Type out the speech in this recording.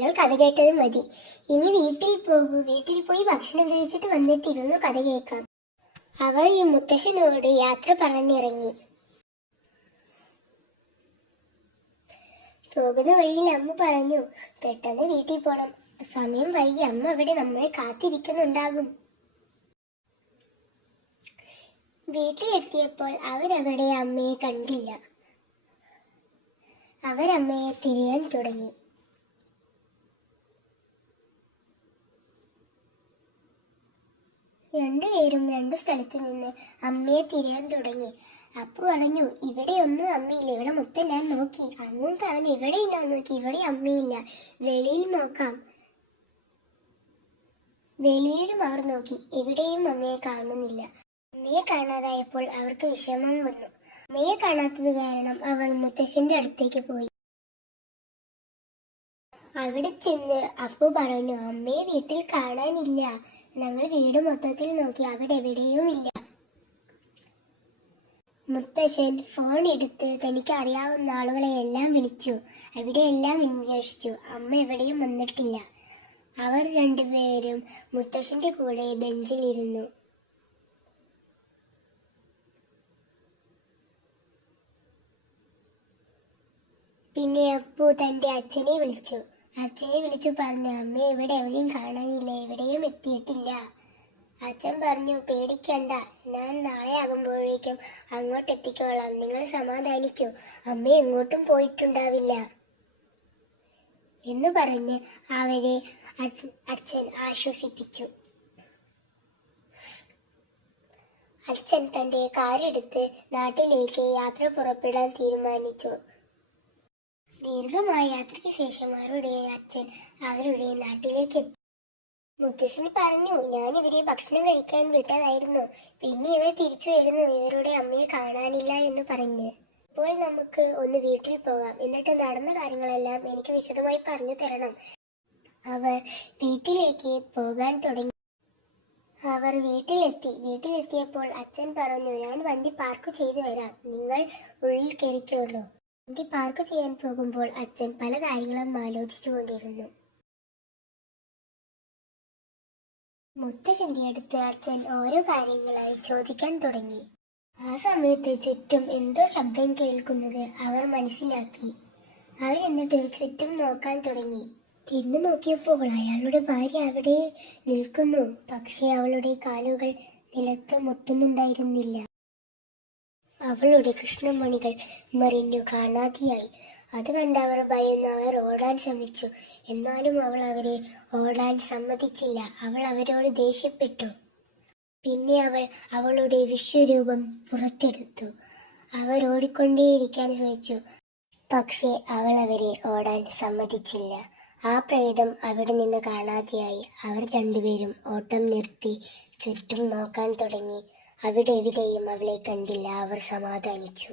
നിങ്ങൾ കഥ കേട്ടത് മതി. ഇനി വീട്ടിൽ പോകൂ. വീട്ടിൽ പോയി ഭക്ഷണം കഴിച്ചിട്ട് വന്നിട്ടിരുന്നു കഥ കേൾക്കാം. അവർ ഈ മുത്തശ്ശനോട് യാത്ര പറഞ്ഞിറങ്ങി. പോകുന്ന വഴിയിൽ അമ്മ പറഞ്ഞു, പെട്ടെന്ന് വീട്ടിൽ പോണം. സമയം വൈകി അമ്മ അവിടെ നമ്മളെ കാത്തിരിക്കുന്നുണ്ടാകും. വീട്ടിലെത്തിയപ്പോൾ അവരവിടെ അമ്മയെ കണ്ടില്ല. അവരമ്മയെ തിരയാൻ തുടങ്ങി. രണ്ടുപേരും രണ്ടു സ്ഥലത്ത് നിന്ന് അമ്മയെ തിരയാൻ തുടങ്ങി. അപ്പു പറഞ്ഞു, ഇവിടെ ഒന്നും അമ്മയില്ല. ഇവിടെ മൊത്തം ഞാൻ നോക്കി. അമ്മ പറഞ്ഞു, ഇവിടെ ഞാൻ നോക്കി, ഇവിടെ അമ്മയില്ല. വെളിയിൽ നോക്കാം. വെളിയിലും അവർ നോക്കി. എവിടെയും അമ്മയെ കാണുന്നില്ല. അമ്മയെ കാണാതായപ്പോൾ അവർക്ക് വിഷമം വന്നു. അമ്മയെ കാണാത്തത് കാരണം അവർ മുത്തശ്ശന്റെ അടുത്തേക്ക് പോയി. അവിടെ ചെന്ന് അപ്പു പറഞ്ഞു, അമ്മയെ വീട്ടിൽ കാണാനില്ല. ഞങ്ങൾ വീട് മൊത്തത്തിൽ നോക്കി, അവിടെ എവിടെയും ഇല്ല. മുത്തശ്ശൻ ഫോൺ എടുത്ത് തനിക്ക് അറിയാവുന്ന ആളുകളെ എല്ലാം വിളിച്ചു. അവിടെയെല്ലാം അന്വേഷിച്ചു. അമ്മ എവിടെയും വന്നിട്ടില്ല. അവർ രണ്ടുപേരും മുത്തശ്ശന്റെ കൂടെ ബെഞ്ചിലിരുന്നു. പിന്നെ അപ്പു തന്റെ അച്ഛനെ വിളിച്ചു പറഞ്ഞു, അമ്മ ഇവിടെ എവിടെയും കാണാനില്ല, എവിടെയും എത്തിയിട്ടില്ല. അച്ഛൻ പറഞ്ഞു, പേടിക്കണ്ട, ഞാൻ നാളെ ആകുമ്പോഴേക്കും അങ്ങോട്ട് എത്തിക്കോളാം. നിങ്ങൾ സമാധാനിക്കൂ, അമ്മ എങ്ങോട്ടും പോയിട്ടുണ്ടാവില്ല എന്ന് പറഞ്ഞ് അവരെ അച്ഛൻ ആശ്വസിപ്പിച്ചു. അച്ഛൻ തന്റെ കാറെടുത്ത് നാട്ടിലേക്ക് യാത്ര പുറപ്പെടാൻ തീരുമാനിച്ചു. ദീർഘമായ യാത്രയ്ക്ക് ശേഷം അവരുടെ അച്ഛൻ അവരുടെ നാട്ടിലേക്ക് എത്തി. മുത്തശ്ശൻ പറഞ്ഞു, ഞാൻ ഇവരെ ഭക്ഷണം കഴിക്കാൻ വിട്ടതായിരുന്നു. പിന്നെ ഇവർ തിരിച്ചു വരുന്നു, ഇവരുടെ അമ്മയെ കാണാനില്ല എന്ന് പറഞ്ഞ്. ഇപ്പോൾ നമുക്ക് ഒന്ന് വീട്ടിൽ പോകാം. എന്നിട്ട് നടന്ന കാര്യങ്ങളെല്ലാം എനിക്ക് വിശദമായി പറഞ്ഞു തരണം. അവർ വീട്ടിലേക്ക് പോകാൻ തുടങ്ങി. അവർ വീട്ടിലെത്തിയപ്പോൾ അച്ഛൻ പറഞ്ഞു, ഞാൻ വണ്ടി പാർക്ക് ചെയ്തു വരാം, നിങ്ങൾ ഉള്ളിൽ കയറിക്കോളൂ. വണ്ടി പാർക്ക് ചെയ്യാൻ പോകുമ്പോൾ അച്ഛൻ പല കാര്യങ്ങളും ആലോചിച്ചു കൊണ്ടിരുന്നു. മുത്തശ്ശന്റെ അടുത്ത് അച്ഛൻ ഓരോ കാര്യങ്ങളായി ചോദിക്കാൻ തുടങ്ങി. ആ സമയത്ത് ചുറ്റും എന്തോ ശബ്ദം കേൾക്കുന്നത് അവർ മനസ്സിലാക്കി. അവർ എന്നിട്ട് ചുറ്റും നോക്കാൻ തുടങ്ങി. തിരിഞ്ഞു നോക്കിയപ്പോൾ അയാളുടെ ഭാര്യ അവിടെ നിൽക്കുന്നു. പക്ഷെ അവളുടെ കാലുകൾ നിലത്ത് മുട്ടുന്നുണ്ടായിരുന്നില്ല. അവളുടെ കൃഷ്ണമണികൾ മറിഞ്ഞു കാണാതെയായി. അത് കണ്ടവർ ഭയന്ന് അവർ ഓടാൻ ശ്രമിച്ചു. എന്നാലും അവൾ അവരെ ഓടാൻ സമ്മതിച്ചില്ല. അവൾ അവരോട് ദേഷ്യപ്പെട്ടു. പിന്നെ അവൾ അവളുടെ വിശ്വരൂപം പുറത്തെടുത്തു. അവർ ഓടിക്കൊണ്ടേയിരിക്കാൻ ശ്രമിച്ചു. പക്ഷേ അവൾ അവരെ ഓടാൻ സമ്മതിച്ചില്ല. ആ പ്രേതം അവിടെ നിന്ന് കാണാതെയായി. അവർ രണ്ടുപേരും ഓട്ടം നിർത്തി ചുറ്റും നോക്കാൻ തുടങ്ങി. അവിടെ എവിടെയും അവളെ കണ്ടില്ല. അവർ സമാധാനിച്ചു.